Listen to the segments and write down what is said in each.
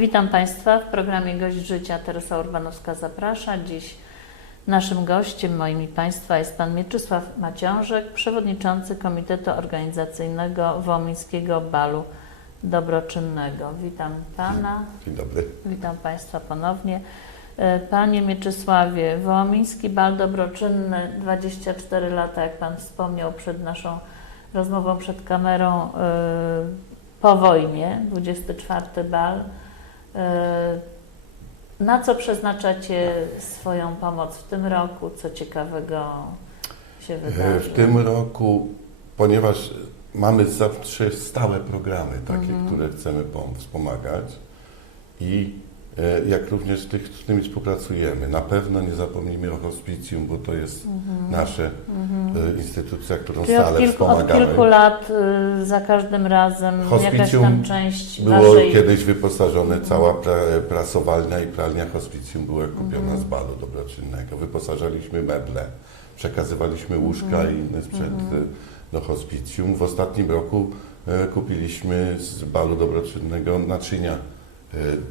Witam Państwa w programie Gość Życia. Teresa Urbanowska zaprasza. Dziś naszym gościem, moim i Państwa, jest Pan Mieczysław Maciążek, przewodniczący Komitetu Organizacyjnego Wołomińskiego Balu Dobroczynnego. Witam Pana, Dzień dobry. witam Państwa ponownie. E, Panie Mieczysławie, Wołomiński Bal Dobroczynny, 24 lata, jak Pan wspomniał przed naszą rozmową przed kamerą, e, po wojnie, 24 bal. E, Na co przeznaczacie swoją pomoc w tym roku? Co ciekawego się E, wydarzy? W tym roku, ponieważ mamy zawsze stałe programy takie, Mhm. które chcemy pom- wspomagać i jak również tych, z którymi współpracujemy. Na pewno nie zapomnimy o hospicjum, bo to jest nasza e, instytucja, którą Mhm. Czyli od stale kilku, od wspomagamy. kilku lat y, za każdym razem jakaś Hospicjum tam część Było waszej... kiedyś wyposażone, cała pra, prasowalnia i pralnia hospicjum była kupiona Mhm. z balu dobroczynnego. Wyposażaliśmy meble, przekazywaliśmy łóżka Mhm. i inny sprzęt e, do hospicjum. W ostatnim roku e, kupiliśmy z balu dobroczynnego naczynia e,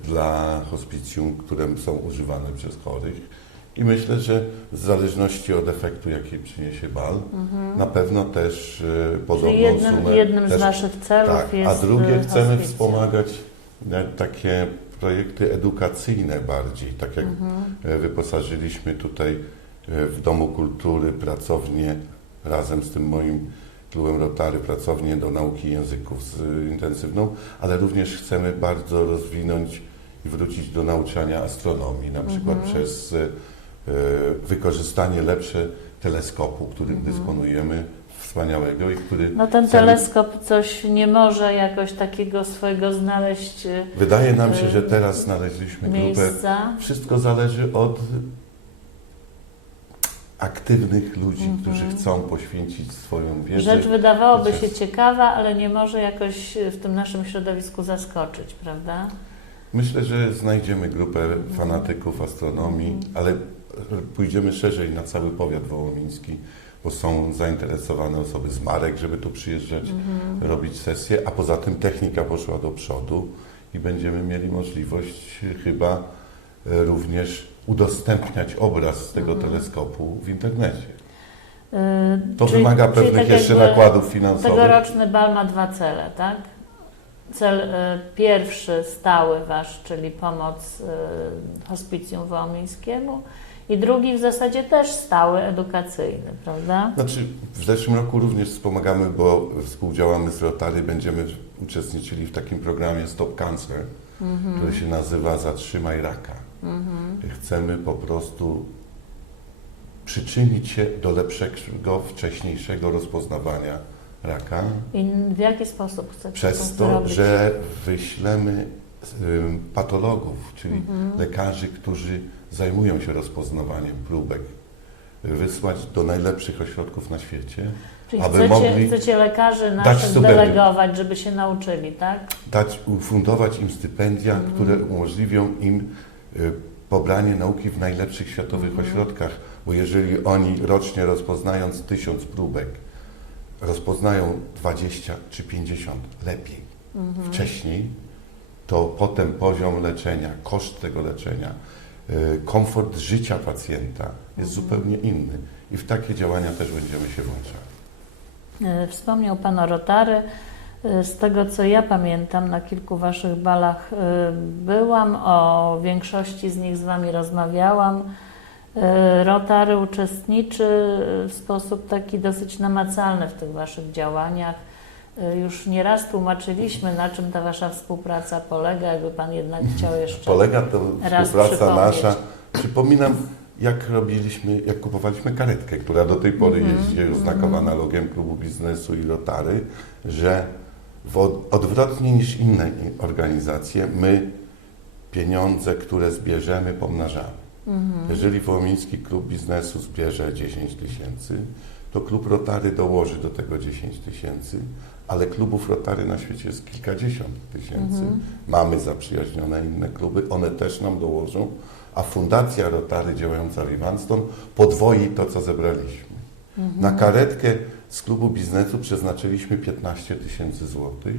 dla hospicjum, które są używane przez chorych. I myślę, że w zależności od efektu, jaki przyniesie bal, na pewno też e, podobną Mhm. Czyli jednym, sumę jednym z też waszych celów tak, jest a drugie y, chcemy hospicjum. wspomagać e, takie projekty edukacyjne bardziej, tak jak Mhm. e, wyposażyliśmy tutaj e, w Domu Kultury pracownię razem z tym moim klubem Rotary, pracownię do nauki języków z, e, intensywną, ale również chcemy bardzo rozwinąć i wrócić do nauczania astronomii, na przykład Mhm. przez e, e, wykorzystanie lepsze teleskopu, którym Mhm. dysponujemy, wspaniałego i który No ten teleskop coś nie może jakoś takiego swojego znaleźć y, Wydaje nam się, y, że teraz znaleźliśmy grupę. miejsca. Wszystko zależy od aktywnych ludzi, Mhm. którzy chcą poświęcić swoją wiedzę. Rzecz wydawałoby się ciekawa, ale nie może jakoś w tym naszym środowisku zaskoczyć, prawda? Myślę, że znajdziemy grupę fanatyków astronomii, Mhm. ale pójdziemy szerzej na cały powiat wołomiński, bo są zainteresowane osoby z Marek, żeby tu przyjeżdżać, Mhm. robić sesje, a poza tym technika poszła do przodu i będziemy mieli możliwość chyba e, również udostępniać obraz z tego Mhm. teleskopu w internecie. Y, To czyli- wymaga pewnych tak jeszcze nakładów finansowych. Tegoroczny bal ma dwa cele, tak? Cel y, pierwszy, stały wasz, czyli pomoc y, hospicjum wołomińskiemu i drugi w zasadzie też stały, edukacyjny, prawda? Znaczy, w zeszłym roku również wspomagamy, bo współdziałamy z Rotary, będziemy uczestniczyli w takim programie Stop Cancer, Mhm. który się nazywa Zatrzymaj Raka. Chcemy po prostu przyczynić się do lepszego, wcześniejszego rozpoznawania raka I w jaki sposób chcecie przez to że wyślemy patologów, czyli Mhm. lekarzy, którzy zajmują się rozpoznawaniem próbek, wysłać do najlepszych ośrodków na świecie, Czyli aby chcecie, mogli chcecie lekarzy naszych delegować, żeby się nauczyli, tak? dać, ufundować im stypendia, Mhm. które umożliwią im pobranie nauki w najlepszych światowych Mhm. ośrodkach, bo jeżeli oni rocznie rozpoznając tysiąc próbek, rozpoznają 20 czy 50 lepiej Mhm. wcześniej, to potem poziom leczenia, koszt tego leczenia, y, komfort życia pacjenta jest Mhm. zupełnie inny. I w takie działania też będziemy się włączać. E, Wspomniał Pan o Rotary. E, Z tego co ja pamiętam, na kilku Waszych balach e, byłam, o większości z nich z Wami rozmawiałam. E, Rotary uczestniczy w sposób taki dosyć namacalny w tych Waszych działaniach. Już nieraz tłumaczyliśmy, na czym ta Wasza współpraca polega, jakby Pan jednak chciał jeszcze. Polega to współpraca nasza. Przypominam, jak robiliśmy, jak kupowaliśmy karetkę, która do tej pory Mhm, jeździ, oznakowana logiem klubu biznesu i Rotary, że w od, odwrotnie niż inne organizacje, my pieniądze, które zbierzemy, pomnażamy. Mhm. Jeżeli Wołomiński Klub Biznesu zbierze 10 tysięcy, to klub Rotary dołoży do tego 10 tysięcy, ale klubów Rotary na świecie jest kilkadziesiąt tysięcy. Mhm. Mamy zaprzyjaźnione inne kluby, one też nam dołożą, a Fundacja Rotary działająca w Iwanston podwoi to, co zebraliśmy. Mhm. Na karetkę z klubu biznesu przeznaczyliśmy 15 tysięcy złotych,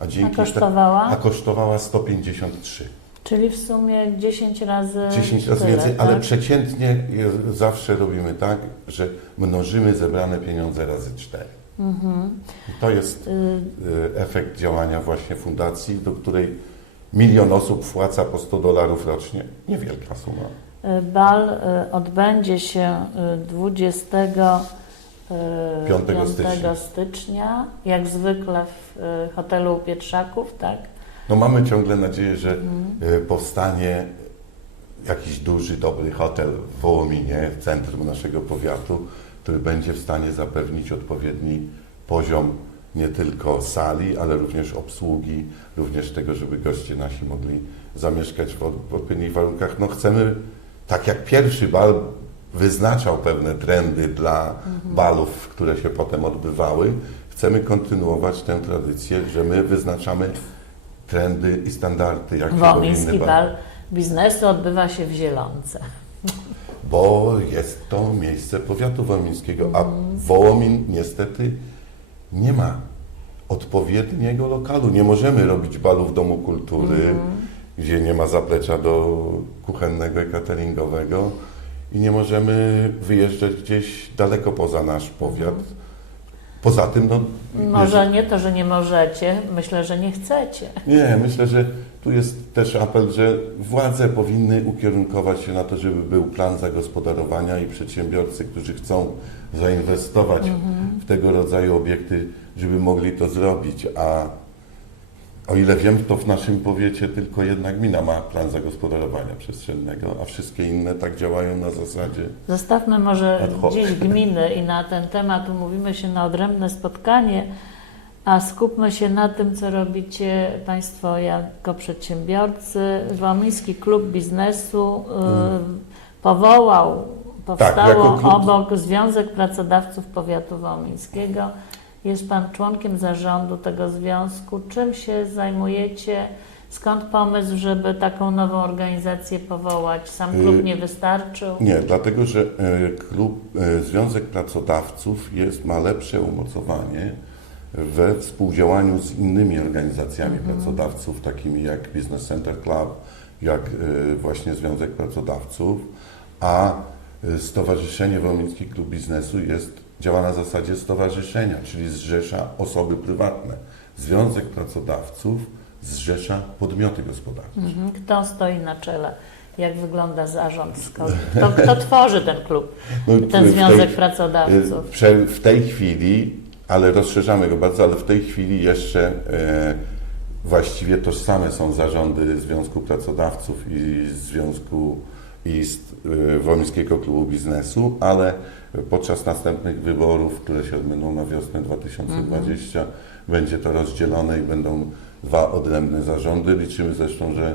a A dzięki kosztowała? a kosztowała 153. Czyli w sumie 10 razy 10 razy tyle, więcej, ale tak? przeciętnie je- zawsze robimy tak, że mnożymy zebrane pieniądze razy 4. Mhm. I to jest Y, y, efekt działania właśnie fundacji, do której milion osób wpłaca po 100 dolarów rocznie. Niewielka suma. y, Bal y, odbędzie się y, 20 y, Piątego 5 stycznia. stycznia, jak zwykle w y, hotelu Pietrzaków, tak? No mamy ciągle nadzieję, że Mhm. y, powstanie jakiś duży, dobry hotel w Wołominie, w centrum naszego powiatu, który będzie w stanie zapewnić odpowiedni poziom nie tylko sali, ale również obsługi, również tego, żeby goście nasi mogli zamieszkać w odpowiednich warunkach. No chcemy, tak jak pierwszy bal wyznaczał pewne trendy dla balów, które się potem odbywały, chcemy kontynuować tę tradycję, że my wyznaczamy trendy i standardy, jakie Womiński bal biznesu odbywa się w Zielonce. bo jest to miejsce powiatu wołomińskiego, a Wołomin niestety nie ma odpowiedniego lokalu. Nie możemy robić balu w Domu Kultury, gdzie nie ma zaplecza do kuchennego i cateringowego i nie możemy wyjeżdżać gdzieś daleko poza nasz powiat. Poza tym, no, Może nie to, że nie możecie, myślę, że nie chcecie. Nie, myślę, że tu jest też apel, że władze powinny ukierunkować się na to, żeby był plan zagospodarowania i przedsiębiorcy, którzy chcą zainwestować w tego rodzaju obiekty, żeby mogli to zrobić. A o ile wiem, to w naszym powiecie tylko jedna gmina ma plan zagospodarowania przestrzennego, a wszystkie inne tak działają na zasadzie. Zostawmy może gdzieś gminy i na ten temat umówimy się na odrębne spotkanie, a skupmy się na tym, co robicie Państwo jako przedsiębiorcy. Womiński Klub Biznesu y, powołał, powstało Tak, klub- obok Związek Pracodawców Powiatu Womińskiego. Jest Pan członkiem zarządu tego związku. Czym się zajmujecie? Skąd pomysł, żeby taką nową organizację powołać? Sam klub Y, nie wystarczył? Nie, dlatego że e, klub, e, Związek Pracodawców jest, ma lepsze umocowanie we współdziałaniu z innymi organizacjami pracodawców, takimi jak Business Center Club, jak e, właśnie Związek Pracodawców, a Stowarzyszenie Wołomiński Klub Biznesu jest, działa na zasadzie stowarzyszenia, czyli zrzesza osoby prywatne. Związek Pracodawców zrzesza podmioty gospodarcze. Mhm. Kto stoi na czele? Jak wygląda zarząd? Kto, kto tworzy ten klub, No, ten Związek tej- Pracodawców? Prze- W tej chwili, ale rozszerzamy go bardzo, ale w tej chwili jeszcze e, właściwie tożsame są zarządy Związku Pracodawców i Związku i z, e, Wołyńskiego Klubu Biznesu, ale podczas następnych wyborów, które się odbędą na wiosnę 2020, będzie to rozdzielone i będą dwa odrębne zarządy. Liczymy zresztą, że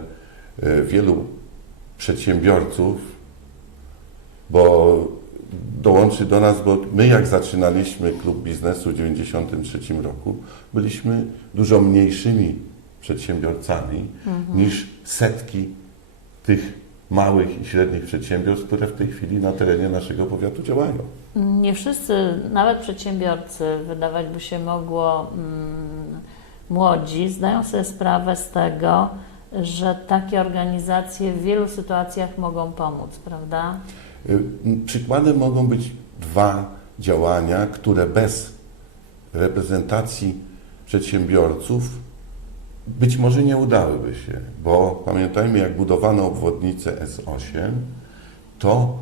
e, wielu przedsiębiorców bo dołączy do nas, bo my jak zaczynaliśmy klub biznesu w 1993 roku, byliśmy dużo mniejszymi przedsiębiorcami niż setki tych małych i średnich przedsiębiorstw, które w tej chwili na terenie naszego powiatu działają. Nie wszyscy, nawet przedsiębiorcy, wydawać by się mogło, mm, młodzi, zdają sobie sprawę z tego, że takie organizacje w wielu sytuacjach mogą pomóc, prawda? Y, Przykładem mogą być dwa działania, które bez reprezentacji przedsiębiorców być może nie udałyby się, bo pamiętajmy, jak budowano obwodnicę S8, to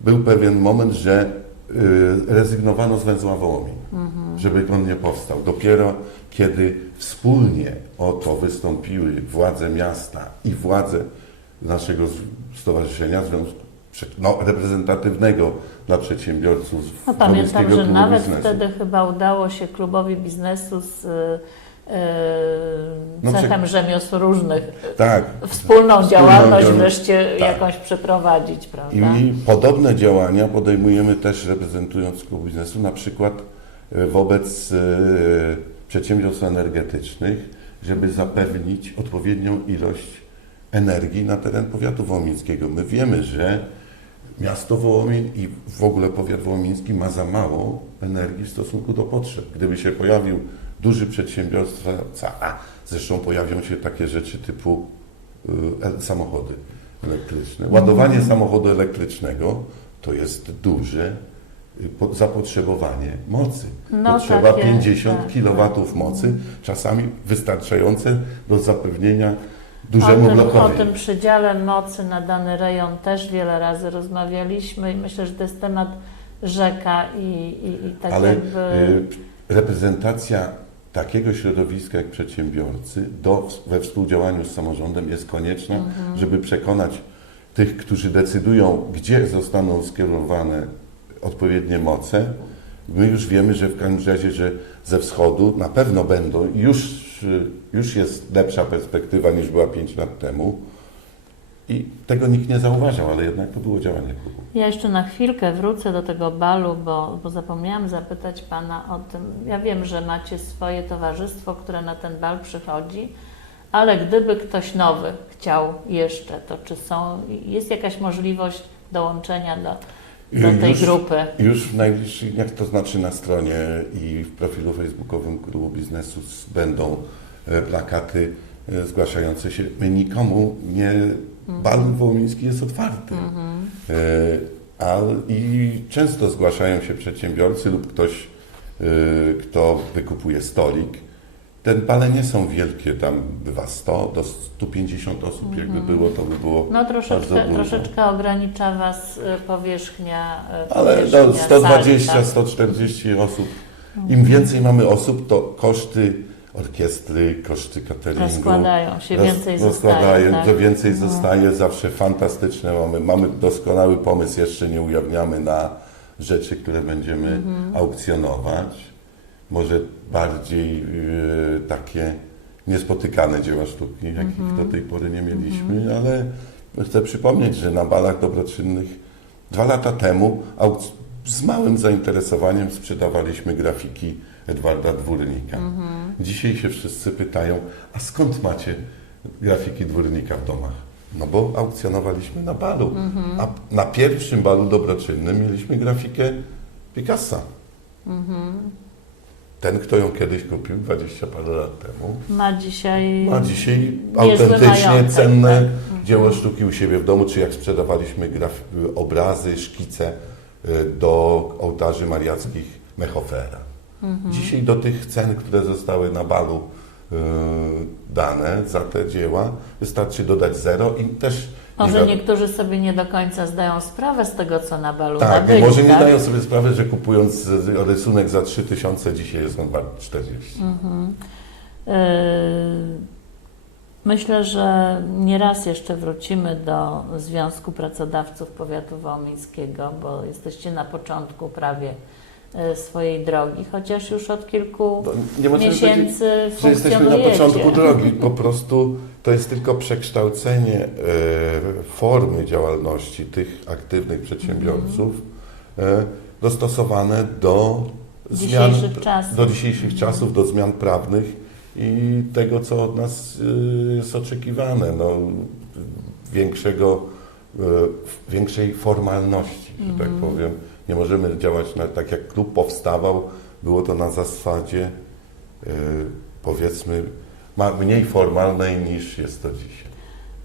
był pewien moment, że y, rezygnowano z węzła Wołomin, żeby on nie powstał. Dopiero kiedy wspólnie o to wystąpiły władze miasta i władze naszego stowarzyszenia, związku no, reprezentatywnego dla przedsiębiorców. No, pamiętam, że nawet Biznesu. wtedy chyba udało się klubowi biznesu z y, No, y, przy- cechem rzemiosł różnych Tak. wspólną działalność działalność, wreszcie tak. jakąś przeprowadzić, prawda? I podobne działania podejmujemy też reprezentując klub biznesu, na przykład e, wobec e, przedsiębiorstw energetycznych, żeby zapewnić odpowiednią ilość energii na teren powiatu wołomińskiego. My wiemy, że miasto Wołomin i w ogóle powiat wołomiński ma za mało energii w stosunku do potrzeb. Gdyby się pojawił duży przedsiębiorstwa, a zresztą pojawią się takie rzeczy typu e, samochody elektryczne. Ładowanie samochodu elektrycznego to jest duże y, po- zapotrzebowanie mocy. No, Potrzeba takie, 50 tak, kW mocy, czasami wystarczające do zapewnienia dużemu o tym, o blokowi. tym przydziale mocy na dany rejon też wiele razy rozmawialiśmy i myślę, że to jest temat rzeka i, i, i tak Ale jakby... y, reprezentacja takiego środowiska jak przedsiębiorcy do, we współdziałaniu z samorządem jest konieczna, Mhm. żeby przekonać tych, którzy decydują, gdzie zostaną skierowane odpowiednie moce. My już wiemy, że w każdym razie, że ze wschodu na pewno będą, już, już jest lepsza perspektywa niż była 5 lat temu. I tego nikt nie zauważał, ale jednak to było działanie klubu. Ja jeszcze na chwilkę wrócę do tego balu, bo, bo zapomniałam zapytać Pana o tym. Ja wiem, że macie swoje towarzystwo, które na ten bal przychodzi, ale gdyby ktoś nowy chciał jeszcze, to czy są, jest jakaś możliwość dołączenia do, do tej Już- grupy? Już w najbliższych dniach, to znaczy na stronie i w profilu facebookowym Klubu Biznesu będą e, plakaty zgłaszające się. My nikomu nie... Bal wołomiński jest otwarty. E, A, I często zgłaszają się przedsiębiorcy lub ktoś, e, kto wykupuje stolik. Te bale nie są wielkie, tam bywa 100 do 150 osób, jakby było, to by było No troszeczkę, troszeczkę ogranicza Was powierzchnia Ale powierzchnia do sali, 120, tak? 140 osób. Im więcej mamy osób, to koszty orkiestry, koszty cateringu Rozkładają się, roz- więcej rozkładają, zostaje. Tak? to więcej zostaje, zawsze fantastyczne mamy. Mamy doskonały pomysł, jeszcze nie ujawniamy na rzeczy, które będziemy Mhm. aukcjonować. Może bardziej yy, takie niespotykane dzieła sztuki, jakich Mhm. do tej pory nie mieliśmy, ale chcę przypomnieć, że na balach dobroczynnych dwa lata temu z małym zainteresowaniem sprzedawaliśmy grafiki Edwarda Dwórnika. Dzisiaj się wszyscy pytają, a skąd macie grafiki Dwórnika w domach? No bo aukcjonowaliśmy na balu. A na pierwszym balu dobroczynnym mieliśmy grafikę Picassa. Ten, kto ją kiedyś kupił 20 parę lat temu, Ma dzisiaj... ma dzisiaj autentycznie majątek, cenne tak. dzieło sztuki u siebie w domu, czy jak sprzedawaliśmy obrazy, szkice y, do ołtarzy mariackich Mechofera. Mhm. Dzisiaj do tych cen, które zostały na balu y, dane za te dzieła, wystarczy dodać zero i też nie Może wi- niektórzy sobie nie do końca zdają sprawę z tego, co na balu tak, nabyli, może nie tak? zdają sobie sprawy, że kupując rysunek za 3000, dzisiaj jest on wart 40. Yy, Myślę, że nie raz jeszcze wrócimy do Związku Pracodawców Powiatu Wołomińskiego, bo jesteście na początku prawie swojej drogi, chociaż już od kilku powiedzieć, miesięcy że jesteśmy na początku drogi. Po prostu to jest tylko przekształcenie e, formy działalności tych aktywnych przedsiębiorców e, dostosowane do zmian, Dzisiejszych czasów. do dzisiejszych czasów, do zmian prawnych i tego, co od nas e, jest oczekiwane. No, większego, e, większej formalności, że tak powiem. Nie możemy działać na, tak jak klub powstawał, było to na zasadzie e, powiedzmy mniej formalnej niż jest to dzisiaj.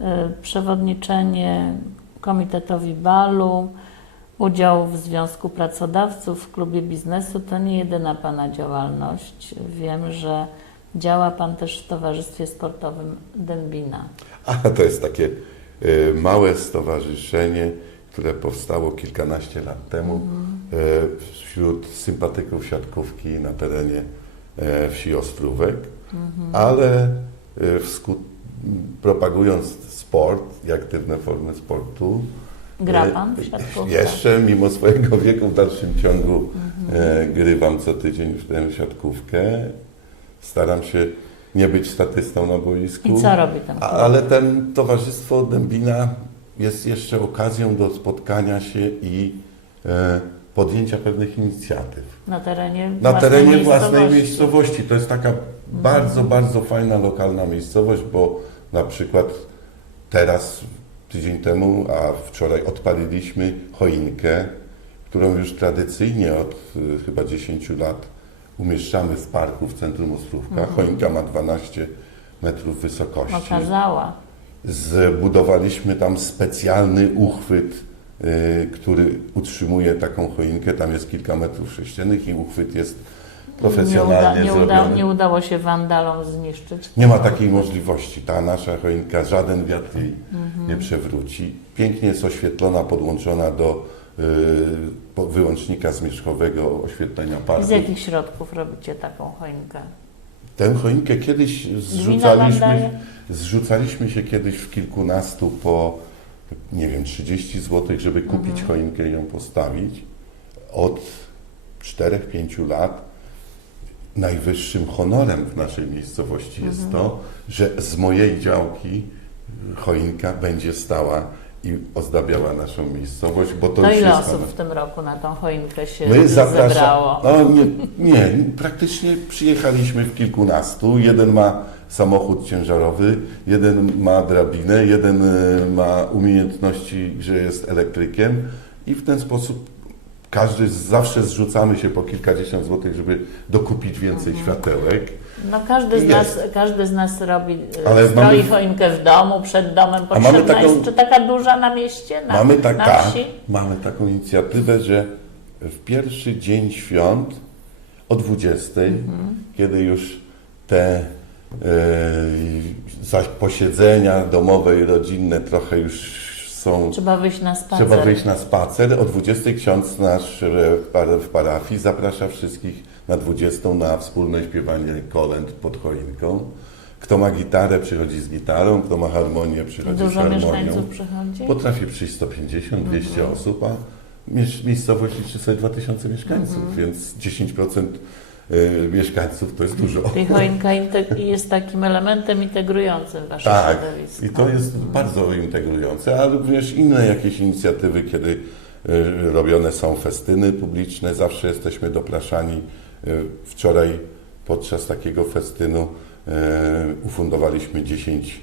Y, przewodniczenie Komitetowi Balu, udział w Związku Pracodawców, w Klubie Biznesu to nie jedyna Pana działalność. Wiem, że działa Pan też w Towarzystwie Sportowym Dębina. A to jest takie e, małe stowarzyszenie, które powstało kilkanaście lat temu e, wśród sympatyków siatkówki na terenie e, wsi Ostrówek, ale e, propagując sport i aktywne formy sportu, Gra Pan w siatkówkę? Jeszcze, mimo swojego wieku, w dalszym ciągu e, grywam co tydzień w tę siatkówkę. Staram się nie być statystą na boisku. I co robi klub? ale ten Towarzystwo Dębina jest jeszcze okazją do spotkania się i e, podjęcia pewnych inicjatyw. Na terenie Na własnej terenie własnej miejscowości. miejscowości. To jest taka bardzo, bardzo fajna lokalna miejscowość, bo na przykład teraz, tydzień temu, a wczoraj odpaliliśmy choinkę, którą już tradycyjnie od y, chyba 10 lat umieszczamy w parku w centrum Ostrówka. Choinka ma 12 metrów wysokości. Okazała. Zbudowaliśmy tam specjalny uchwyt, y, który utrzymuje taką choinkę. Tam jest kilka metrów sześciennych i uchwyt jest profesjonalnie nie, uda, nie, zrobiony. uda, nie udało się wandalom zniszczyć. Nie ma takiej możliwości. Ta nasza choinka, żaden wiatr jej Mhm. nie przewróci. Pięknie jest oświetlona, podłączona do y, wyłącznika zmierzchowego oświetlenia parku. Z jakich środków robicie taką choinkę? Tę choinkę kiedyś zrzucaliśmy, zrzucaliśmy się kiedyś w kilkunastu po, nie wiem, 30 zł, żeby kupić Mhm. choinkę i ją postawić. Od 4-5 lat najwyższym honorem w naszej miejscowości jest Mhm. to, że z mojej działki choinka będzie stała i ozdabiała naszą miejscowość, bo to już ile osób honor. w tym roku na tą choinkę się My zapraszamy. zebrało? No nie, nie, praktycznie przyjechaliśmy w kilkunastu. Jeden ma samochód ciężarowy, jeden ma drabinę, jeden y, ma umiejętności, że jest elektrykiem i w ten sposób każdy zawsze zrzucamy się po kilkadziesiąt złotych, żeby dokupić więcej Mhm. światełek. No każdy z, Jest. nas, każdy z nas robi, Ale Ale stroi mamy- choinkę w domu, przed domem. mamy Potrzebna taką- jest, czy taka duża na mieście, na, mamy, na taka, wsi? mamy taką inicjatywę, że w pierwszy dzień świąt o 20, Mhm. kiedy już te e, zaś posiedzenia domowe i rodzinne trochę już są, Trzeba wyjść na spacer. trzeba wyjść na spacer. O 20 ksiądz nasz e, w par- w parafii zaprasza wszystkich na 20 na wspólne śpiewanie kolęd pod choinką. Kto ma gitarę, przychodzi z gitarą, kto ma harmonię, przychodzi z Dużo harmonią. mieszkańców przychodzi? Potrafi przyjść 150, 200 Mhm. osób, a miejscowość liczy sobie 2000 mieszkańców, Mhm. więc 10% y, mieszkańców to jest dużo. Tej choinka jest takim elementem integrującym wasze Tak, środowisko. i to jest bardzo integrujące, ale również inne jakieś inicjatywy, kiedy y, robione są festyny publiczne, zawsze jesteśmy dopraszani. Y, Wczoraj podczas takiego festynu y, ufundowaliśmy 10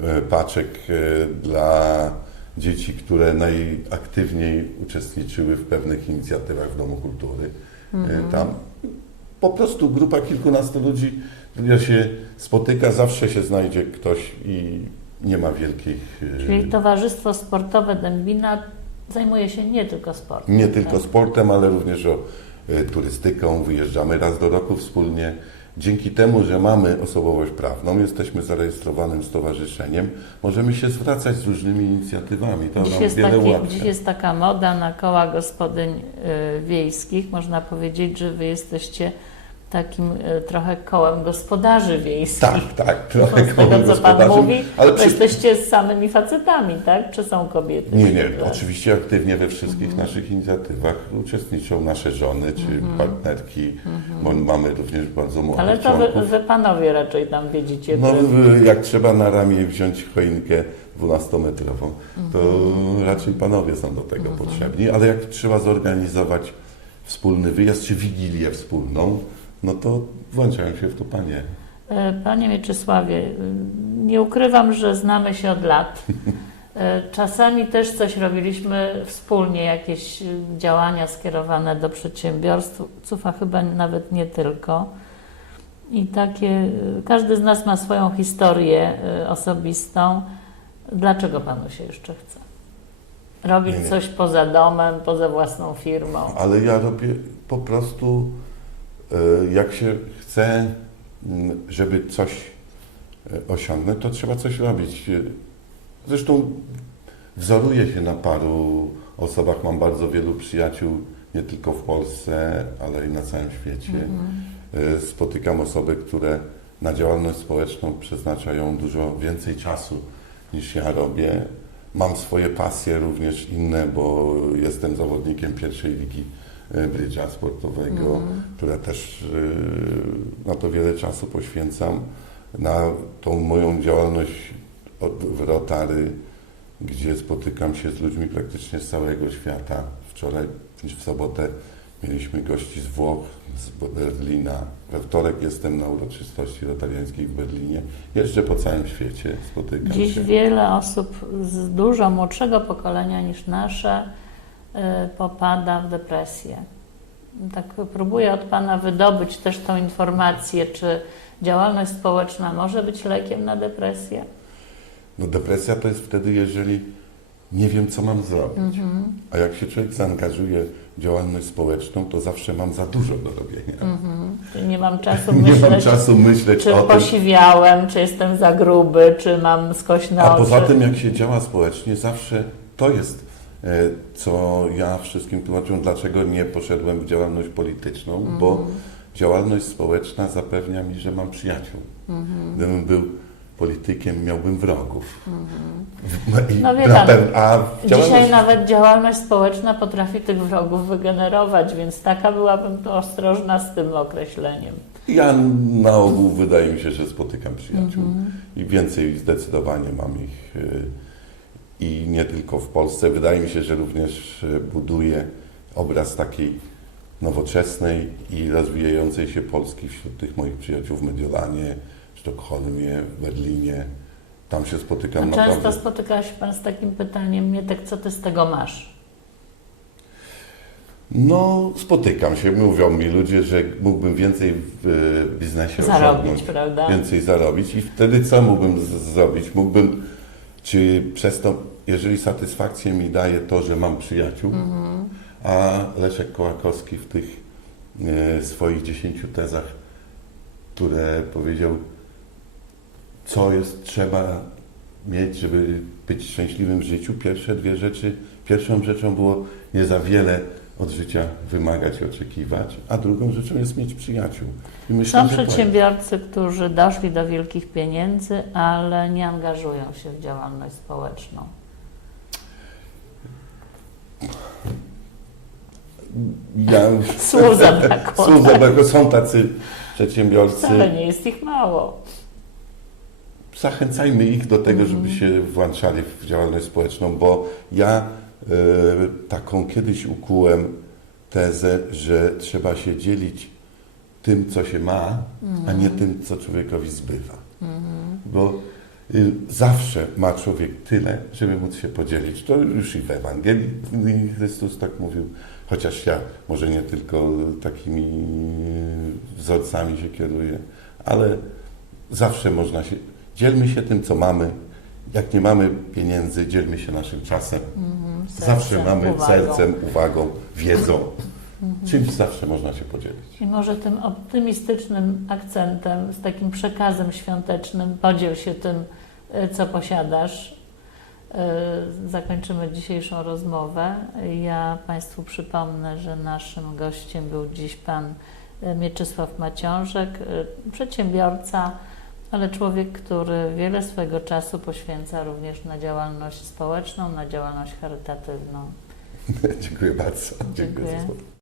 y, paczek y, dla dzieci, które najaktywniej uczestniczyły w pewnych inicjatywach w Domu Kultury. Y, Tam po prostu grupa kilkunastu ludzi, która się spotyka, zawsze się znajdzie ktoś i nie ma wielkich. y, Czyli Towarzystwo Sportowe Dębina zajmuje się nie tylko sportem. Nie tylko tak? sportem, ale również o y, turystyką. Wyjeżdżamy raz do roku wspólnie. Dzięki temu, że mamy osobowość prawną, jesteśmy zarejestrowanym stowarzyszeniem, możemy się zwracać z różnymi inicjatywami. To Dziś nam jest, wiele taki, ułatwia. dziś jest taka moda na koła gospodyń y, wiejskich. Można powiedzieć, że wy jesteście takim y, trochę kołem gospodarzy wiejskich. Tak, tak, trochę Z tego, koło co Pan mówi, ale to przy... jesteście samymi facetami, tak? Czy są kobiety? Nie, nie, was? oczywiście aktywnie we wszystkich naszych inicjatywach uczestniczą nasze żony czy partnerki. Bo Mamy również bardzo młodych Ale to wy, wy panowie raczej tam wiedzicie. No, jak trzeba na ramię wziąć choinkę 12-metrową, to raczej panowie są do tego potrzebni, ale jak trzeba zorganizować wspólny wyjazd czy wigilię wspólną, no to włączają się w to panie. E, Panie Mieczysławie, y, nie ukrywam, że znamy się od lat. E, Czasami też coś robiliśmy wspólnie, jakieś działania skierowane do przedsiębiorców, a chyba nawet nie tylko. I takie, każdy z nas ma swoją historię osobistą. Dlaczego Panu się jeszcze chce? Robić Nie, nie. coś poza domem, poza własną firmą. Ale ja robię po prostu, e, jak się chce, m, żeby coś e, osiągnąć, to trzeba coś robić. Zresztą wzoruję się na paru osobach. Mam bardzo wielu przyjaciół, nie tylko w Polsce, ale i na całym świecie. E, Spotykam osoby, które na działalność społeczną przeznaczają dużo więcej czasu niż ja robię. Mam swoje pasje również inne, bo jestem zawodnikiem pierwszej ligi brydża sportowego, które też e, na to wiele czasu poświęcam. Na tą moją działalność od- w Rotary, gdzie spotykam się z ludźmi praktycznie z całego świata. Wczoraj, w sobotę, mieliśmy gości z Włoch, z Berlina. We wtorek jestem na uroczystości rotariańskiej w Berlinie. Jeżdżę po całym świecie, spotykam Dziś się. wiele osób z dużo młodszego pokolenia niż nasze popada w depresję. Tak próbuję od Pana wydobyć też tą informację, czy działalność społeczna może być lekiem na depresję? No depresja to jest wtedy, jeżeli nie wiem, co mam zrobić. Mhm. A jak się człowiek zaangażuje w działalność społeczną, to zawsze mam za dużo do robienia. Mhm. Czyli nie mam czasu Nie myśleć, mam czasu myśleć czy o tym. posiwiałem, czy jestem za gruby, czy mam skośne A oczy. poza tym, jak się działa społecznie, zawsze to jest, co ja wszystkim tłumaczę, dlaczego nie poszedłem w działalność polityczną, Mhm. bo działalność społeczna zapewnia mi, że mam przyjaciół. Mhm. Gdybym był politykiem, miałbym wrogów. I No wie pan, a Dzisiaj działalność- nawet działalność społeczna potrafi tych wrogów wygenerować, więc taka byłabym tu ostrożna z tym określeniem. Ja na ogół wydaje mi się, że spotykam przyjaciół Mhm. i więcej zdecydowanie mam ich y, i nie tylko w Polsce. Wydaje mi się, że również y, buduję obraz takiej nowoczesnej i rozwijającej się Polski wśród tych moich przyjaciół w Mediolanie, w Sztokholmie, w Berlinie. Tam się spotykam A naprawdę. często spotyka się Pan z takim pytaniem, Mietek, co Ty z tego masz? No, spotykam się. Mówią mi ludzie, że mógłbym więcej w y, biznesie Zarobić, osiągnąć. prawda? więcej zarobić i wtedy co mógłbym zrobić? Mógłbym, czy przez to, jeżeli satysfakcję mi daje to, że mam przyjaciół, a Leszek Kołakowski w tych e, swoich dziesięciu tezach, które powiedział, co jest trzeba mieć, żeby być szczęśliwym w życiu, pierwsze dwie rzeczy, pierwszą rzeczą było nie za wiele od życia wymagać i oczekiwać, a drugą rzeczą jest mieć przyjaciół. Myślę, Są przedsiębiorcy, którzy doszli do wielkich pieniędzy, ale nie angażują się w działalność społeczną. Ja, Słów zabrakło. Słów zabrakło. Są tacy przedsiębiorcy. Wcale nie jest ich mało. Zachęcajmy ich do tego, Mhm. żeby się włączali w działalność społeczną, bo ja taką kiedyś ukułem tezę, że trzeba się dzielić tym, co się ma, a nie tym, co człowiekowi zbywa. Mhm. Bo y, zawsze ma człowiek tyle, żeby móc się podzielić. To już i w Ewangelii Chrystus tak mówił, chociaż ja może nie tylko takimi wzorcami się kieruję, ale zawsze można się. Dzielmy się tym, co mamy. Jak nie mamy pieniędzy, dzielmy się naszym czasem. Mhm. zawsze Sercem, mamy uwagą. sercem, uwagą, wiedzą. Czymś zawsze można się podzielić. I może tym optymistycznym akcentem, z takim przekazem świątecznym, podziel się tym, y, co posiadasz. Y, Zakończymy dzisiejszą rozmowę. Ja Państwu przypomnę, że naszym gościem był dziś Pan y, Mieczysław Maciążek, przedsiębiorca, ale człowiek, który wiele swojego czasu poświęca również na działalność społeczną, na działalność charytatywną. Dziękuję bardzo. Dziękuję. spotkanie.